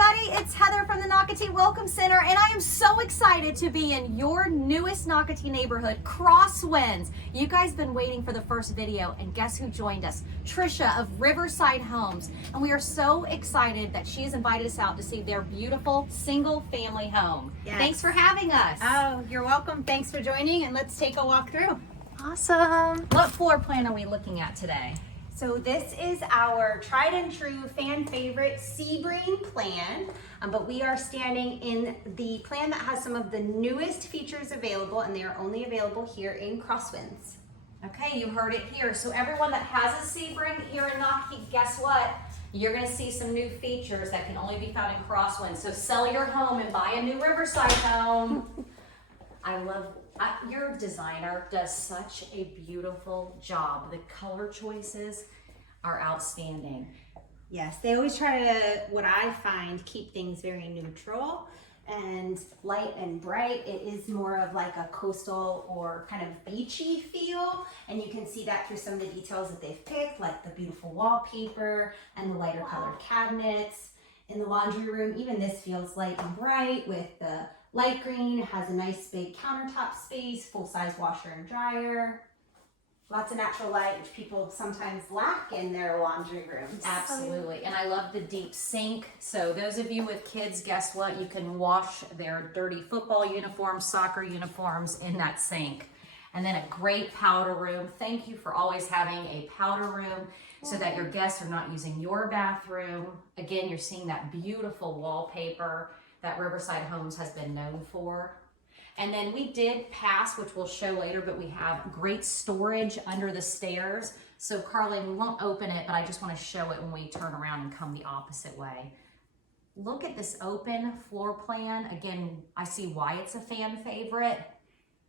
everybody, it's Heather from the Nocatee Welcome Center, and I am so excited to be in your newest Nocatee neighborhood, Crosswinds. You guys have been waiting for the first video, and guess who joined us? Trisha of Riverside Homes, and we are so excited that she has invited us out to see their beautiful single family home. Yes. Thanks for having us. Oh, you're welcome. Thanks for joining, and let's take a walk through. Awesome. What floor plan are we looking at today? So this is our tried and true fan favorite Sebring plan, but we are standing in the plan that has some of the newest features available, and they are only available here in Crosswinds. Okay, you heard it here. So everyone that has a Sebring here in Nocatee, guess what? You're gonna see some new features that can only be found in Crosswinds. So sell your home and buy a new Riverside home. Your designer does such a beautiful job. The color choices are outstanding. Yes, they always try to, what I find, keep things very neutral and light and bright. It is more of like a coastal or kind of beachy feel, and you can see that through some of the details that they've picked, like the beautiful wallpaper and the lighter colored cabinets. In the laundry room, even this feels light and bright with the light green. It has a nice big countertop space, full-size washer and dryer. Lots of natural light, which people sometimes lack in their laundry rooms. Absolutely, and I love the deep sink. So those of you with kids, guess what? You can wash their dirty football uniforms, soccer uniforms in that sink. And then a great powder room. Thank you for always having a powder room so that your guests are not using your bathroom. Again, you're seeing that beautiful wallpaper that Riverside Homes has been known for. And then we did pass, which we'll show later, but we have great storage under the stairs. So Carly, we won't open it, but I just want to show it when we turn around and come the opposite way. Look at this open floor plan. Again, I see why it's a fan favorite.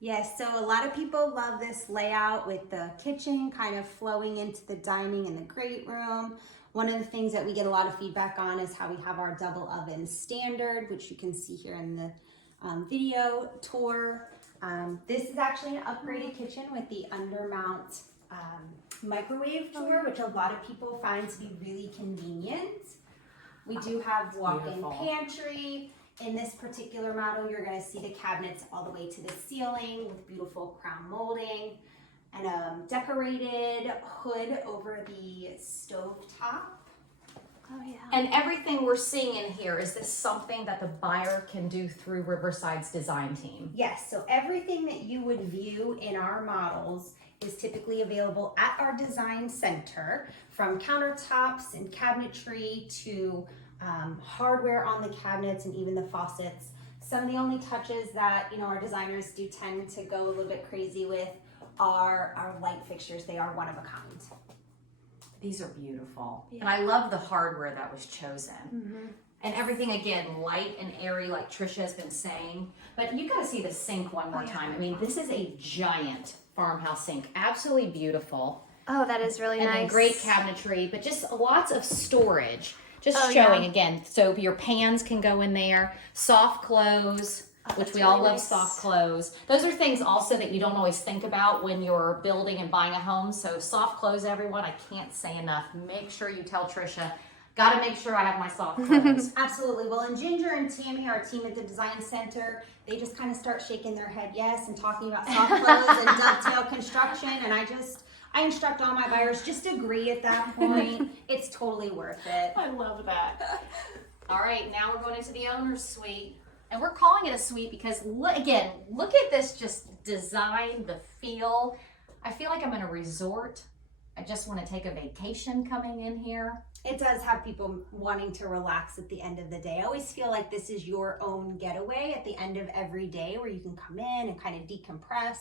Yes, so a lot of people love this layout with the kitchen kind of flowing into the dining and the great room. One of the things that we get a lot of feedback on is how we have our double oven standard, which you can see here in the video tour. This is actually an upgraded kitchen with the undermount microwave tour, which a lot of people find to be really convenient. We do have walk-in pantry. In this particular model, you're going to see the cabinets all the way to the ceiling with beautiful crown molding and a decorated hood over the stove top. Oh yeah. And everything we're seeing in here, is this something that the buyer can do through Riverside's design team? Yes, so everything that you would view in our models is typically available at our design center, from countertops and cabinetry to hardware on the cabinets and even the faucets. Some of the only touches that our designers do tend to go a little bit crazy with are our light fixtures. They are one of a kind. These are beautiful. Yeah. And I love the hardware that was chosen. Mm-hmm. And everything, again, light and airy, like Trisha has been saying. But you got to see the sink one more time. I mean, this is a giant farmhouse sink. Absolutely beautiful. Oh, that is really nice. And then great cabinetry, but just lots of storage. Just showing, again, so your pans can go in there. Soft close. Which we all love soft close. Those are things also that you don't always think about when you're building and buying a home. So soft close, everyone, I can't say enough. Make sure you tell Trisha, got to make sure I have my soft close. Absolutely. Well, and Ginger and Tammy, our team at the design center, they just kind of start shaking their head yes and talking about soft close and dovetail construction. And I instruct all my buyers, just agree at that point. It's totally worth it. I love that. All right, now we're going into the owner's suite. And we're calling it a suite because, look at this just design, the feel. I feel like I'm in a resort. I just want to take a vacation coming in here. It does have people wanting to relax at the end of the day. I always feel like this is your own getaway at the end of every day where you can come in and kind of decompress.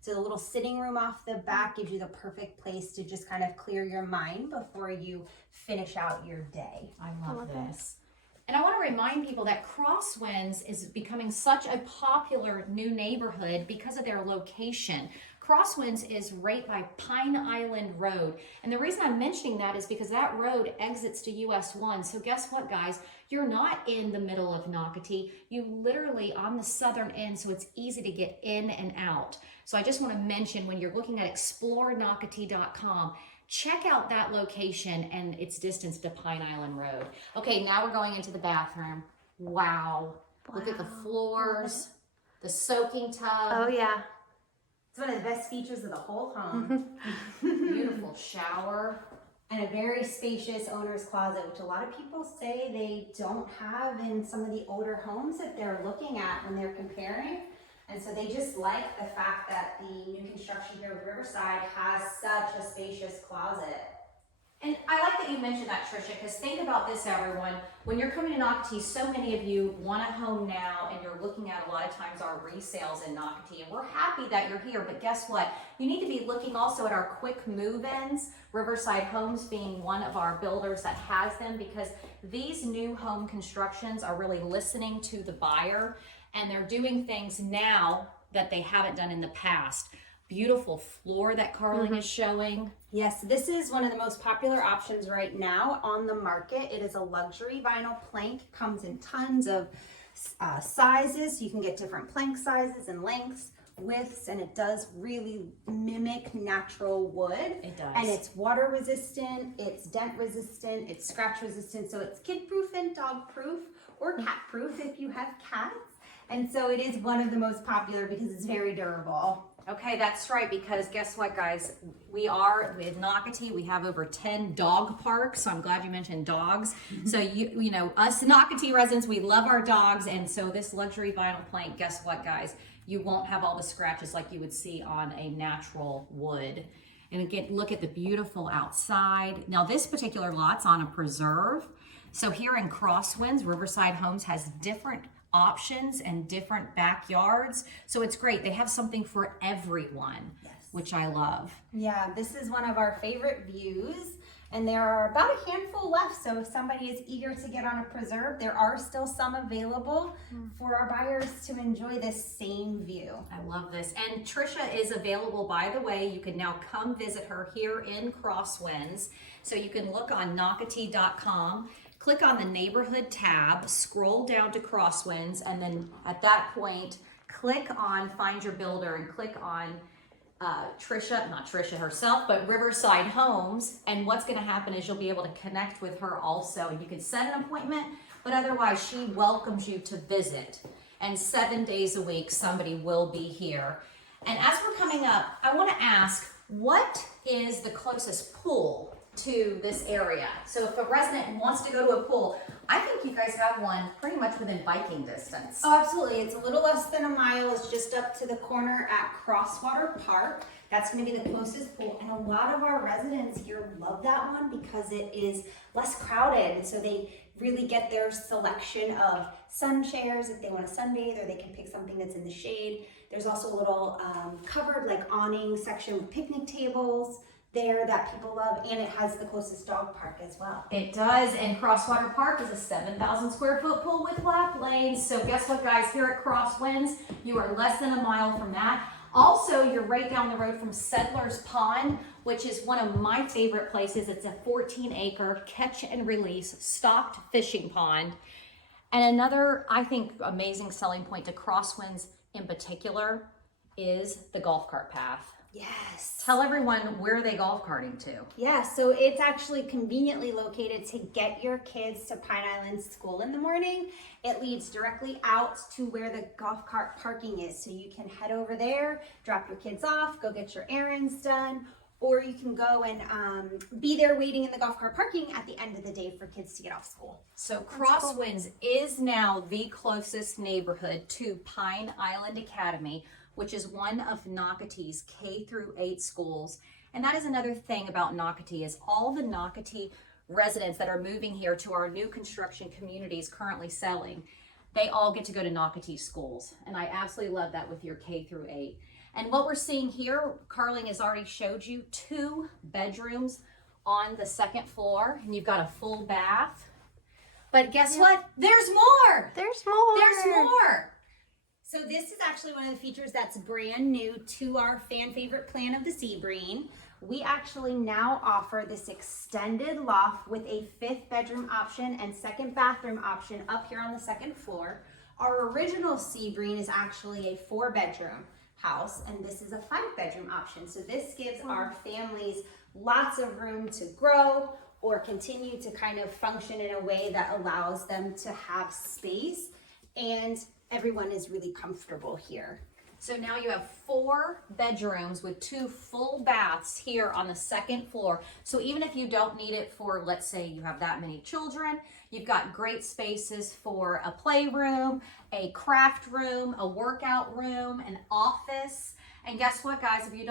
So the little sitting room off the back gives you the perfect place to just kind of clear your mind before you finish out your day. I love this. And I want to remind people that Crosswinds is becoming such a popular new neighborhood because of their location. Crosswinds is right by Pine Island Road. And the reason I'm mentioning that is because that road exits to US 1. So guess what, guys? You're not in the middle of Nocatee. You literally on the southern end, so it's easy to get in and out. So I just want to mention, when you're looking at explorenocatee.com, check out that location and its distance to Pine Island Road. Okay, now we're going into the bathroom. Wow. Look at the floors, the soaking tub. Oh yeah. It's one of the best features of the whole home. Beautiful shower. And a very spacious owner's closet, which a lot of people say they don't have in some of the older homes that they're looking at when they're comparing. And so they just like the fact that the new construction here with Riverside has such a spacious closet. And I like that you mentioned that, Trisha, because think about this, everyone. When you're coming to Nocatee, so many of you want a home now, and you're looking at a lot of times our resales in Nocatee, and we're happy that you're here, but guess what? You need to be looking also at our quick move-ins, Riverside Homes being one of our builders that has them, because these new home constructions are really listening to the buyer, and they're doing things now that they haven't done in the past. Beautiful floor that Carling is showing. Yes, this is one of the most popular options right now on the market. It is a luxury vinyl plank. Comes in tons of sizes. So you can get different plank sizes and lengths, widths, and it does really mimic natural wood. It does. And it's water resistant, it's dent resistant, it's scratch resistant. So it's kid proof and dog proof, or cat proof if you have cats. And so it is one of the most popular because it's very durable. Okay, that's right, because guess what, guys? We are with Nocatee. We have over 10 dog parks, so I'm glad you mentioned dogs. So you know, us Nocatee residents, we love our dogs, and so this luxury vinyl plank, guess what, guys? You won't have all the scratches like you would see on a natural wood. And again, look at the beautiful outside. Now, this particular lot's on a preserve. So here in Crosswinds, Riverside Homes has different options and different backyards, so it's great. They have something for everyone, which I love. Yeah, this is one of our favorite views, and there are about a handful left, so if somebody is eager to get on a preserve, there are still some available for our buyers to enjoy this same view. I love this. And Trisha is available, by the way. You can now come visit her here in Crosswinds, so you can look on Nocatee.com. Click on the neighborhood tab, scroll down to Crosswinds, and then at that point, click on Find Your Builder and click on Trisha, not Trisha herself, but Riverside Homes. And what's gonna happen is you'll be able to connect with her also. You can set an appointment, but otherwise she welcomes you to visit. And 7 days a week, somebody will be here. And as we're coming up, I wanna ask, what is the closest pool to this area? So if a resident wants to go to a pool, I think you guys have one pretty much within biking distance. Oh, absolutely. It's a little less than a mile. It's just up to the corner at Crosswater Park. That's going to be the closest pool. And a lot of our residents here love that one because it is less crowded. And so they really get their selection of sun chairs if they want to sunbathe, or they can pick something that's in the shade. There's also a little covered like awning section with picnic tables there that people love, and it has the closest dog park as well. It does, and Crosswater Park is a 7,000 square foot pool with lap lanes. So guess what, guys? Here at Crosswinds, you are less than a mile from that. Also, you're right down the road from Settlers Pond, which is one of my favorite places. It's a 14-acre catch and release stocked fishing pond. And another, I think, amazing selling point to Crosswinds in particular is the golf cart path. Yes. Tell everyone where they golf carting to. Yeah, so it's actually conveniently located to get your kids to Pine Island School in the morning. It leads directly out to where the golf cart parking is. So you can head over there, drop your kids off, go get your errands done, or you can go and be there waiting in the golf cart parking at the end of the day for kids to get off school. So Crosswinds is now the closest neighborhood to Pine Island Academy, which is one of Nocatee's K through 8 schools. And that is another thing about Nocatee, is all the Nocatee residents that are moving here to our new construction communities currently selling, they all get to go to Nocatee schools. And I absolutely love that with your K through 8. And what we're seeing here, Carling has already showed you 2 bedrooms on the 2nd floor, and you've got a full bath. But guess what? There's more! There's more! There's more! So this is actually one of the features that's brand new to our fan favorite plan of the Sebring. We actually now offer this extended loft with a 5th bedroom option and 2nd bathroom option up here on the 2nd floor. Our original Sebring is actually a 4 bedroom house, and this is a 5 bedroom option. So this gives our families lots of room to grow or continue to kind of function in a way that allows them to have space, and everyone is really comfortable here. So now you have 4 bedrooms with 2 full baths here on the 2nd floor. So even if you don't need it for, let's say you have that many children, you've got great spaces for a playroom, a craft room, a workout room, an office. And guess what, guys? If you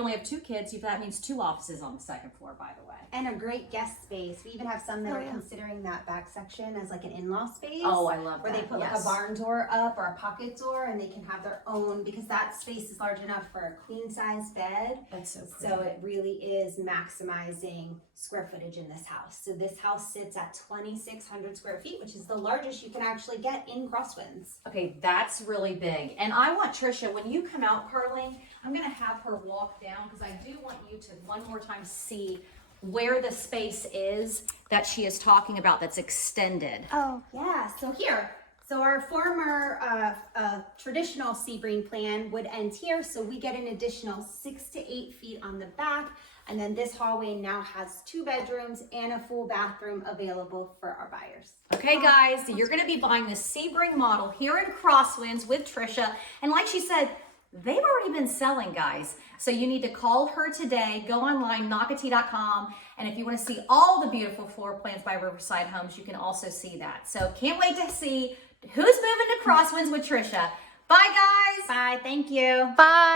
only have 2 kids, that means 2 offices on the 2nd floor, by the way. And a great guest space. We even have some that are considering that back section as like an in-law space. Oh, I love where that. they put like a barn door up or a pocket door, and they can have their own, because that space is large enough for a queen size bed. That's so pretty. So it really is maximizing square footage in this house. So this house sits at 2,600 square feet, which is the largest you can actually get in Crosswinds. Okay, that's really big. And I want Trisha, when you come out, Carly, I'm gonna have her walk down, because I do want you to one more time see where the space is that she is talking about that's extended. Oh, yeah. So here. So our former traditional Sebring plan would end here. So we get an additional 6 to 8 feet on the back. And then this hallway now has 2 bedrooms and a full bathroom available for our buyers. Okay, guys, so you're going to be buying the Sebring model here in Crosswinds with Trisha. And like she said, they've already been selling, guys. So you need to call her today, go online, Nocatee.com. And if you want to see all the beautiful floor plans by Riverside Homes, you can also see that. So can't wait to see who's moving to Crosswinds with Trisha. Bye, guys. Bye. Thank you. Bye.